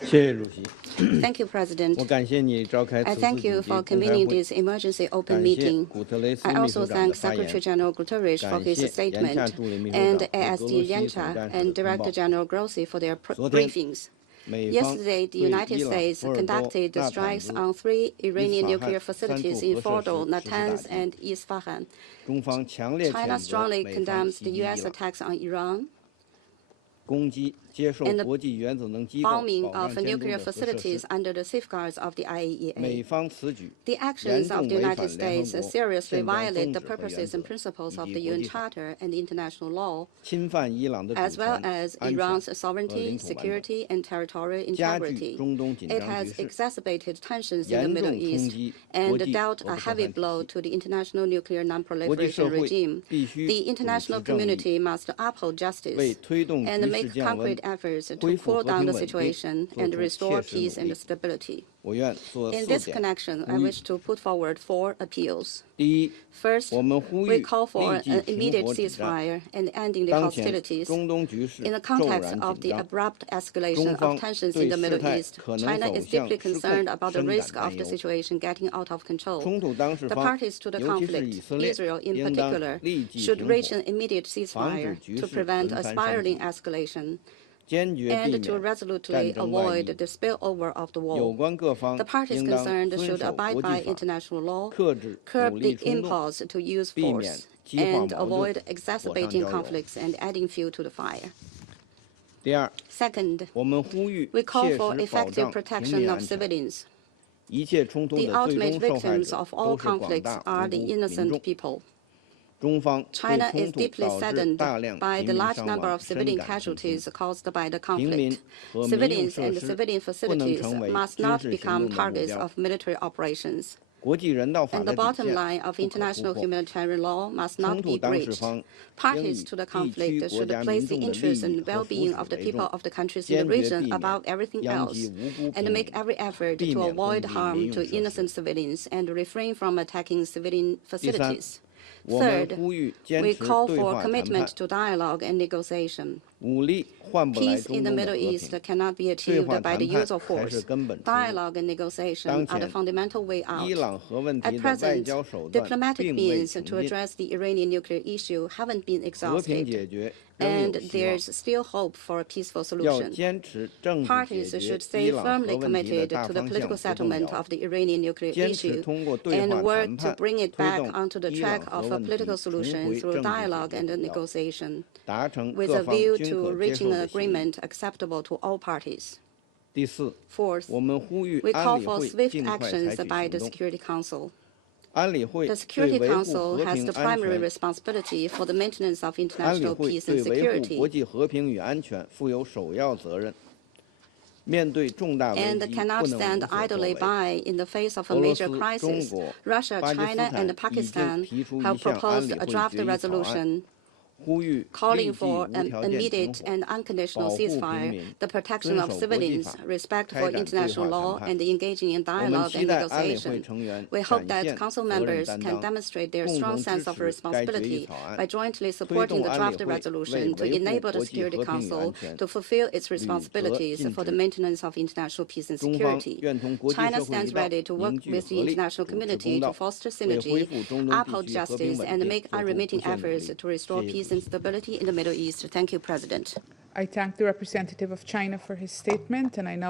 Thank you, President. I thank you for convening this emergency open meeting. I also thank Secretary General Guterres for his statement and ASD Yancha and Director General Grossi for their briefings. Yesterday, the United States conducted strikes on 3 Iranian nuclear facilities in Fordo, Natanz, and Isfahan. China strongly condemns the U.S. attacks on Iran and the bombing of nuclear facilities under the safeguards of the IAEA. The actions of the United States seriously violate the purposes and principles of the UN Charter and international law, as well as Iran's sovereignty, security, and territorial integrity. It has exacerbated tensions in the Middle East and dealt a heavy blow to the international nuclear non-proliferation regime. The international community must uphold justice and make concrete efforts to cool down the situation and restore peace and stability. In this connection, I wish to put forward 4 appeals. First, we call for an immediate ceasefire and ending the hostilities. In the context of the abrupt escalation of tensions in the Middle East, China is deeply concerned about the risk of the situation getting out of control. The parties to the conflict, Israel in particular, should reach an immediate ceasefire to prevent a spiraling escalation and to resolutely avoid the spillover of the war. The parties concerned should abide by international law, curb the impulse to use force, and avoid exacerbating conflicts and adding fuel to the fire. Second, we call for effective protection of civilians. The ultimate victims of all conflicts are the innocent people. China is deeply saddened by the large number of civilian casualties caused by the conflict. Civilians and civilian facilities must not become targets of military operations. And the bottom line of international humanitarian law must not be breached. Parties to the conflict should place the interests and well-being of the people of the countries in the region above everything else, and make every effort to avoid harm to innocent civilians and refrain from attacking civilian facilities. Third, we call for commitment to dialogue and negotiation. Peace in the Middle East cannot be achieved by the use of force. Dialogue and negotiation are the fundamental way out. At present, diplomatic means to address the Iranian nuclear issue haven't been exhausted, and there's still hope for a peaceful solution. Parties should stay firmly committed to the political settlement of the Iranian nuclear issue and work to bring it back onto the track of a political solution through dialogue and negotiation, with a view to reaching an agreement acceptable to all parties. Fourth, we call for swift actions by the Security Council. The Security Council has the primary responsibility for the maintenance of international peace and security, and cannot stand idly by in the face of a major crisis. Russia, China, and Pakistan have proposed a draft resolution calling for an immediate and unconditional ceasefire, the protection of civilians, respect for international law, and engaging in dialogue and negotiation. We hope that Council members can demonstrate their strong sense of responsibility by jointly supporting the draft resolution to enable the Security Council to fulfill its responsibilities for the maintenance of international peace and security. China stands ready to work with the international community to foster synergy, uphold justice, and make unremitting efforts to restore peace and stability in the Middle East. Thank you, President. I thank the representative of China for his statement, and I now